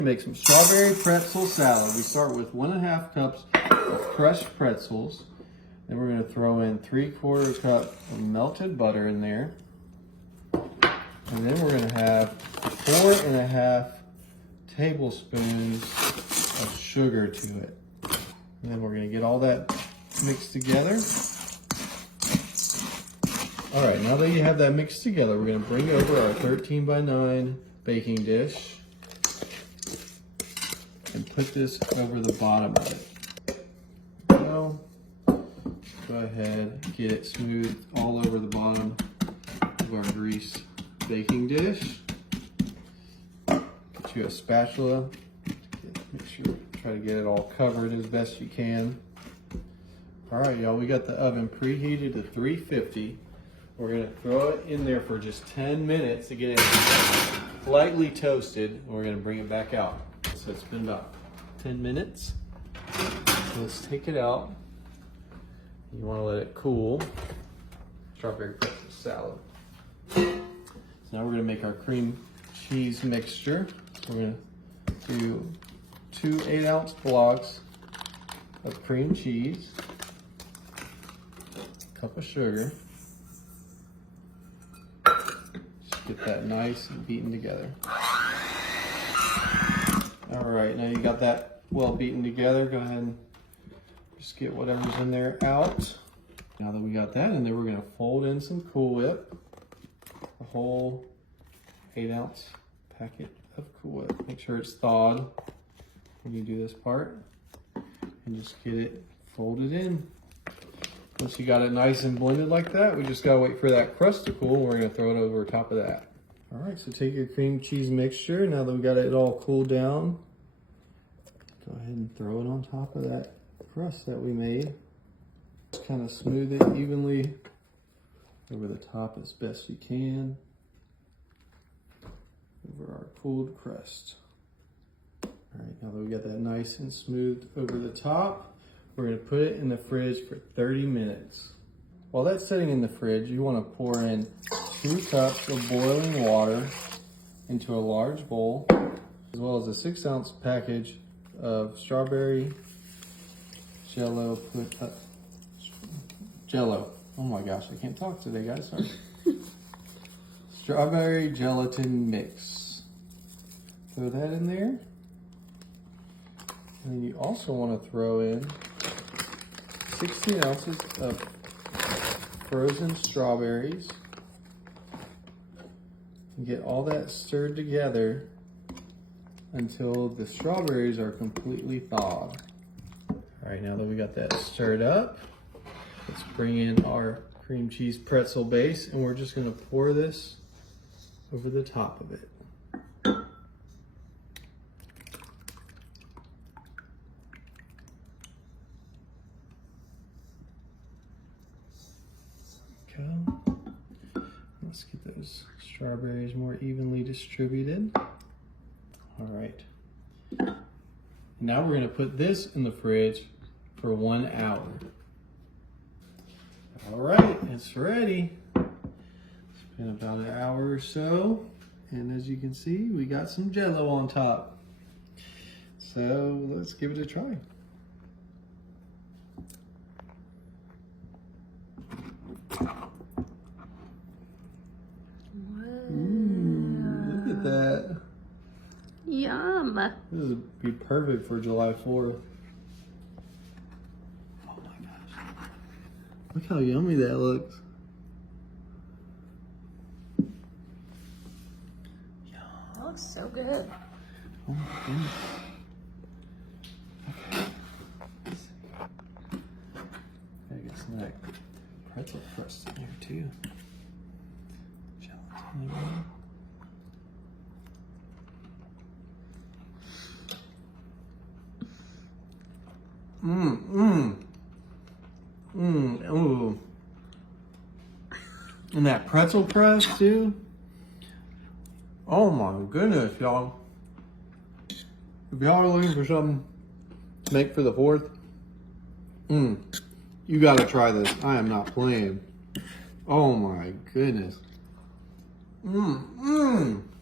Make some strawberry pretzel salad. We start with 1.5 cups of crushed pretzels. Then we're going to throw in 3/4 cup of melted butter in there. And then we're going to have 4.5 tablespoons of sugar to it. And then we're going to get all that mixed together. All right, now that you have that mixed together, we're going to bring over our 13 by 9 baking dish and put this over the bottom of it. Now, go ahead and get it smooth all over the bottom of our greased baking dish. Get you a spatula. Make sure, try to get it all covered as best you can. All right, y'all, we got the oven preheated to 350. We're gonna throw it in there for just 10 minutes to get it lightly toasted. And we're gonna bring it back out. So it's been about 10 minutes. So let's take it out. You wanna let it cool. Strawberry pretzel salad. So now we're gonna make our cream cheese mixture. So we're gonna do 2 8-ounce blocks of cream cheese, a cup of sugar. Just get that nice and beaten together. All right, now you got that well beaten together. Go ahead and just get whatever's in there out. Now that we got that in there, we're gonna fold in some Cool Whip, a whole 8-ounce packet of Cool Whip. Make sure it's thawed when you do this part, and just get it folded in. Once you got it nice and blended like that, we just gotta wait for that crust to cool. We're gonna throw it over top of that. All right, so take your cream cheese mixture. Now that we got it all cooled down, go ahead and throw it on top of that crust that we made. Just kind of smooth it evenly over the top as best you can over our cooled crust. All right, now that we got that nice and smooth over the top, we're gonna put it in the fridge for 30 minutes. While that's sitting in the fridge, you wanna pour in 2 cups of boiling water into a large bowl, as well as a 6-ounce package of strawberry Jello. Oh my gosh, I can't talk today, guys, sorry. Strawberry gelatin mix. Throw that in there. And then you also want to throw in 16 ounces of frozen strawberries. And get all that stirred together until the strawberries are completely thawed. All right, now that we got that stirred up, let's bring in our cream cheese pretzel base, and we're just going to pour this over the top of it. Go. Let's get those strawberries more evenly distributed. All right. Now we're going to put this in the fridge for 1 hour. All right, it's ready. It's been about an hour or so, and as you can see, we got some Jello on top. So let's give it a try. Look at that. Yum. This would be perfect for July 4th. Oh my gosh. Look how yummy that looks. That looks so good. Oh my goodness. Okay. Gotta get some of that pretzel crust in here too. Gelatin. Ooh. And that pretzel crust too. Oh my goodness, y'all. If y'all are looking for something to make for the 4th, you gotta try this. I am not playing. Oh my goodness.